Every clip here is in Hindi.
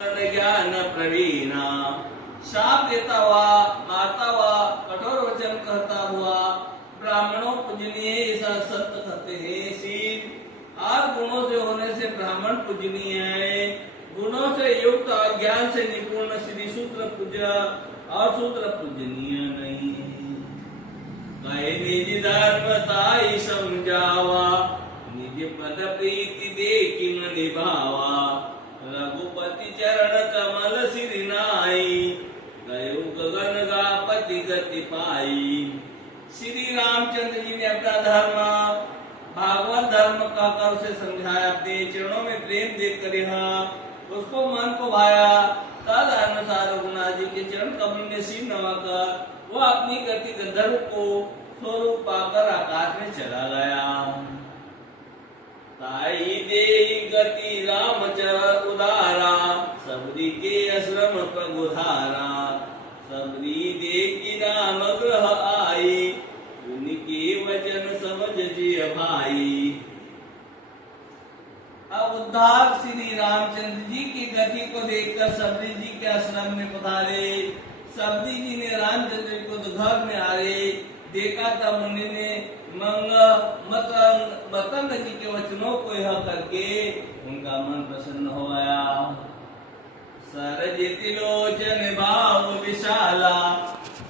ज्ञान प्रवीणा, शाप देता हुआ, मारता हुआ, कठोर वचन कहता हुआ, ब्राह्मणों पूजनीय ऐसा संत कहते हैं। शील और गुणों से होने से ब्राह्मण पूजनीय है। गुणों से युक्त और ज्ञान से निपुण श्री शूद्र पूजा और शूद्र पूजनीय नहीं है। कहे निज धर्मताई समझावा, निज पद प्रीति देखी मन निभावा। रघुपति चरण कमल सिर नाई, गयो गगन गापति गति पाई। श्री रामचंद्र जी ने अपना धर्म भागवत धर्म कहकर उसे समझाया, अपने चरणों में प्रेम देख कर उसको मन को भाया। तद अनुसार रघुनाथ जी के चरण कमल में सिर नवाकर वो अपनी गति गंधर्व को स्वरूप पाकर आकाश में चला गया। ताई देहि गति रामचर उदारा, सबरी के आश्रम प्रगुधारा। सबरी देखी राम ग्रह आई, उनके वचन समझ जिय भाई। अब उद्धार श्री रामचंद्र जी की गति को देखकर सबरी जी के आश्रम में पधारे। सबरी जी ने रामचंद्र जी को घर में आए देखा, तब मुनि ने मतंग जी के वचनों को यह करके उनका मन प्रसन्न हो गया। सरजिति लोचन भाव विशाला,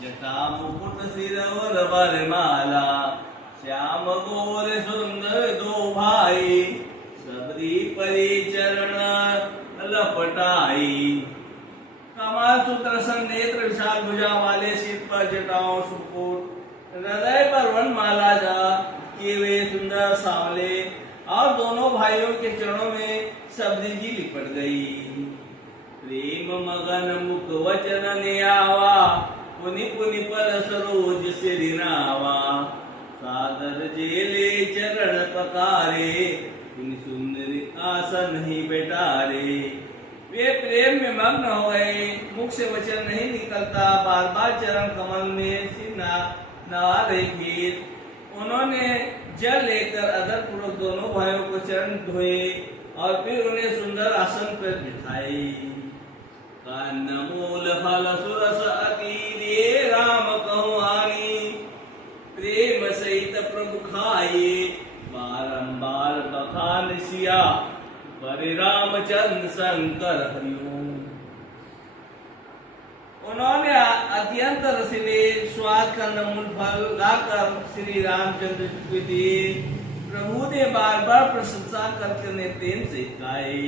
जटा मुकुट सिर और वरमाला। श्याम गोर सुंदर दो भाई, सबरी परी चरण लपटाई। कमल सुदर्शन नेत्र विशाल भुजा वाले, सिर पर जटाओं सुकुट, हृदय पर वनमाला जा किए हुए सुंदर सांवले। और दोनों भाइयों के चरणों में सबरी जी लिपट गई। प्रेम मगन मुख वचन नियावा, पुनि पुनि पर सरोज सिरिनावा। सादर जेले चरण पकारे, पुनि सुंदर आसन ही बैठारे। वे प्रेम में मग्न हो गए, मुख से वचन नहीं निकलता, बार बार चरण कमल में सिर नवा रही थी। उन्होंने जल लेकर अदर पूर्वक दोनों भाइयों को चरण धोए और फिर उन्हें सुंदर आसन पर बिठाए। मूल फल सुरस अति दिए राम कहुआनी, प्रेम सहित प्रभु खाए, बारंबार बखान सिया पर रामचंद्र शंकर हरिओम। उन्होंने अत्यंत रसीले स्वाद का नमूल फल लाकर श्री रामचंद्र जी को दिए। प्रभु ने बार बार प्रशंसा करके उन्हें प्रेम से खाए।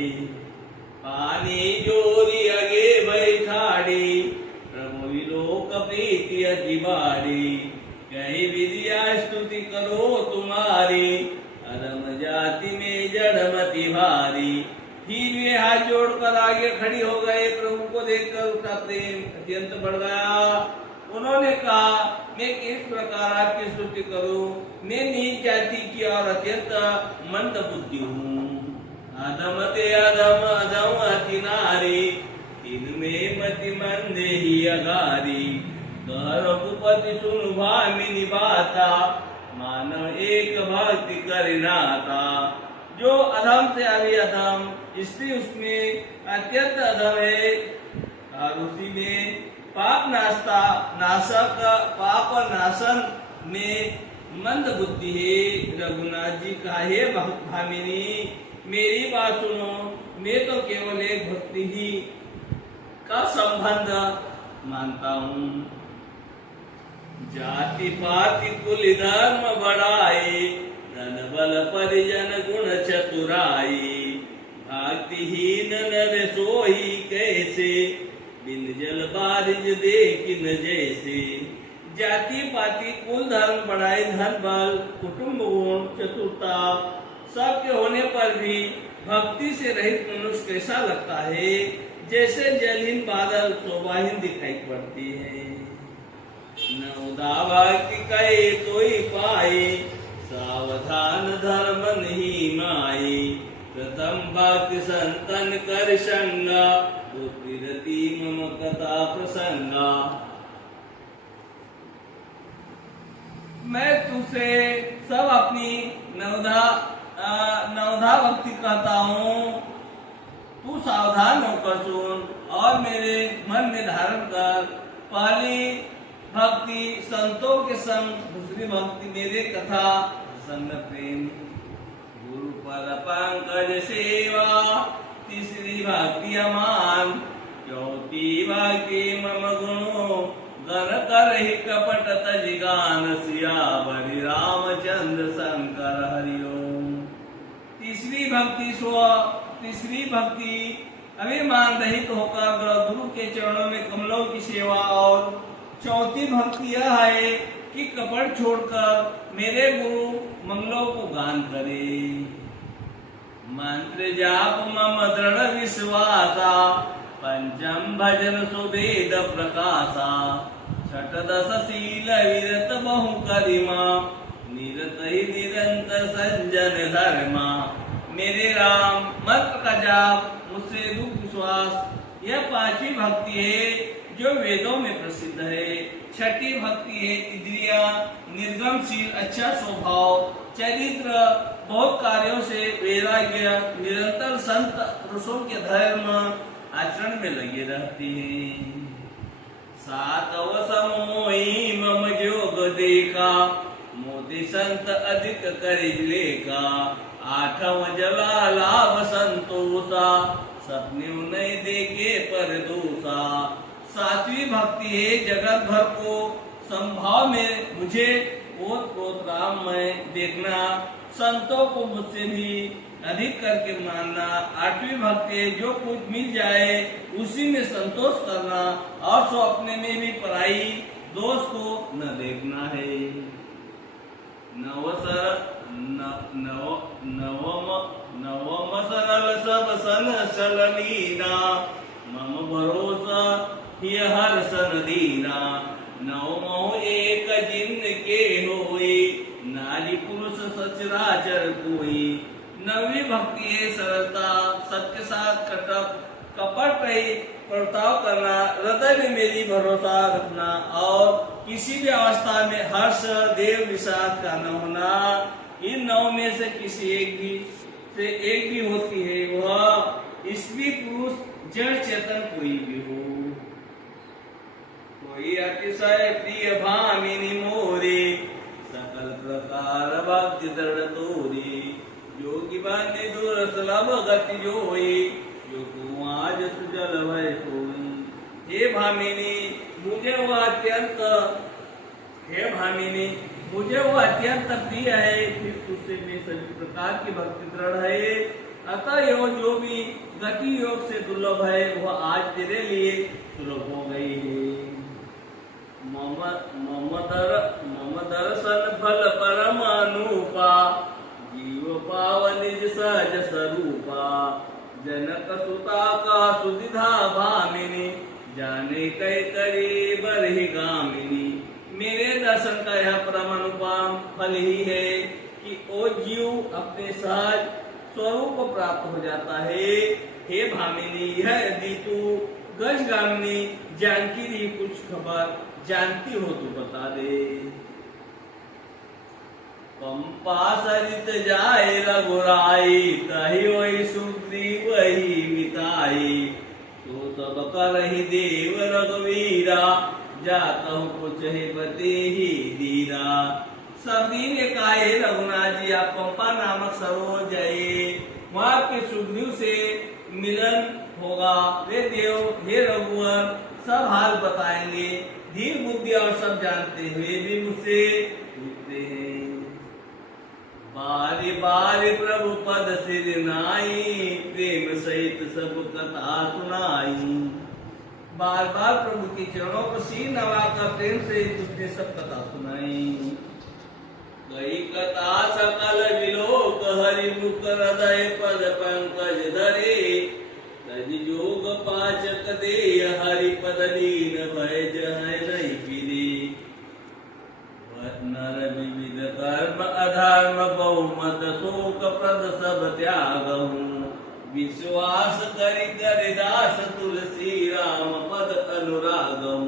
पानी जोरी अगे बैठाड़ी, प्रभु विलोक प्रीति अति बाड़ी। कही विद्या स्तुति करो तुम्हारी, अधम जाति में जड़मति भारी। फिर वे हाथ जोड़कर आगे खड़ी हो गए। प्रभु को देखकर उसका प्रेम अत्यंत बढ़ गया। उन्होंने कहा, मैं किस प्रकार आपकी स्तुति करूं? मैं नीच जाति की और अत्यंत मंद बुद्धि हूँ। अधम ते अधम अधम अति नारी, इनमें मति मंद ही अगारी। कह रघुपति सुन भामिनी बाता, मानव एक भक्ति करनाता। जो अधम से अभी अधम, स्त्री उसमें अत्यंत अधम है और उसी में पाप नाशक पाप नाशन में मंद बुद्धि है। रघुनाथ जी का हे भामिनी, मेरी बात सुनो। मैं तो केवल एक भक्ति ही का संबंध मानता हूँ। जाति पाति कुल धर्म बढ़ाए, धन बल परिजन गुण चतुराई। भक्तिहीन नर सोई कैसे, बिन जल बारिज देखिन जैसे। जाति पाति कुल धर्म बढ़ाई, धन बल कुटुंब गुण चतुरता सबके होने पर भी भक्ति से रहित मनुष्य कैसा लगता है, जैसे जलहीन बादल शोभाहीन दिखाई पड़ती है। न भक्ति कहे कोई पाए, सावधान धर्म नहीं माई। प्रथम भक्ति संतन कर संगा, दुर्विरति मम कथा प्रसंगा। मैं तुझसे सब अपनी नवधा भक्ति कहता हूँ, तू सावधान होकर सुन। धारण कर। पहली भक्ति संतों के संग, दूसरी भक्ति मेरे कथा संग प्रेम, गुरु पद पंकज सेवा, तीसरी भक्ति अमान, चौथी भक्ति मम गुणों गण कर ही कपट तज गान, सियावरि रामचंद्र शंकर हरिओम। तीसरी भक्ति अभिमान रहित होकर गुरु के चरणों में कमलों की सेवा। और चौथी भक्ति यह है कि कपट छोड़कर मेरे गुरु मंगलों को गान करे। मंत्र जाप मम दृढ़ विश्वासा, पंचम भजन सुवेद प्रकाशा, छठ दश शील विरत बहु करिमा, निरत ही निरंतर संजन धर्मा। मेरे राम मंत्र का जाप, मुझसे दुख विश्वास, यह पांचवी भक्ति है जो वेदों में प्रसिद्ध है। छठी भक्ति है इंद्रिया, निर्गमशील, अच्छा स्वभाव, चरित्र, बहुत कार्यों से वैराग्य, निरंतर संत पुरुषों के धर्म आचरण में लगे रहते हैं। सातव समोही मम जोग देखा, मोदी संत अधिक करिले का, आठव जला लाभ संतोषा, सपने नहीं देखे पर दोषा। सातवीं भक्ति है जगत भर को संभाव में मुझे ओत राम में देखना, संतों को मुझसे भी अधिक करके मानना। आठवीं भक्ति है जो कुछ मिल जाए उसी में संतोष करना, और सो अपने में भी पराई दोष को न देखना है। नवम सरल सब सन सलनीना, मम भरोसा ही हर सन दीना। नवमो एक जिन के होई, नारी पुरुष सचराचर कोई। नवी भक्ति है सरलता, सबके साथ कपट रही बर्ताव करना, हृदय में मेरी भरोसा रखना, और किसी भी अवस्था में हर्ष देव विषाद का न होना। इन नौ में से किसी एक भी होती है, वह स्त्री पुरुष जड़ चेतन कोई भी हो। कोई अतिशय प्रिय भामिनी मोरे, सकल प्रकार भक्ति दृढ़ तोरे। योगी बंदी दूर सुलभ गति जोई, जो आज सुजल भय सोई। हे भामिनी मुझे वह अत्यंत प्रिय है, फिर तुझसे में सभी प्रकार की भक्ति दृढ़ है। अतः जो भी गति योग से दुर्लभ है वह आज तेरे लिए सुलभ हो गई है। मम दर्शन फल परम अनुपा, जीव पावन निज सहज स्वरूपा। जनक सुता का सुविधा भामिनी, जाने कै करी बरहि गामिनी। मेरे दर्शन का यह परम अनुपम फल ही है कि ओ जीव अपने सहज स्वरूप को प्राप्त हो जाता है। हे भामिनी, यह यदि तू गजगामिनी जानकी ही कुछ खबर जानती हो तो बता दे। पंपा सरित जाए रघुराई, कही वही सुग्रीव वही मिताई। तो सब करहि देव रघुवीरा, जाता हूँ कुछ है बते ही धीरा। सब दिन ने कहा हे रघुनाथ जी आप पंपा नामक सरोवर जाइए, वहाँ आपके सुग्रीव से मिलन होगा। वे देव हे रघुवर सब हाल बताएंगे, धीर बुद्धि और सब जानते हुए भी मुझसे पूछते हैं। बारी बारी प्रभु पद सिर नाई, प्रेम सहित सब कथा सुनाई। बार बार प्रभु के चरणों पर सिर नवाकर प्रेम से उसने सब कथा सुनाई। गई कथा सकल विलोक, हरि मुख हृदय पद पंकज धरे। तज जोग पाचक दे, हरि पद लीन भय जय नहीं फिरे। नर विविध कर्म अधर्म, बहुमत शोक प्रद सब त्यागहूँ। विश्वास करि दास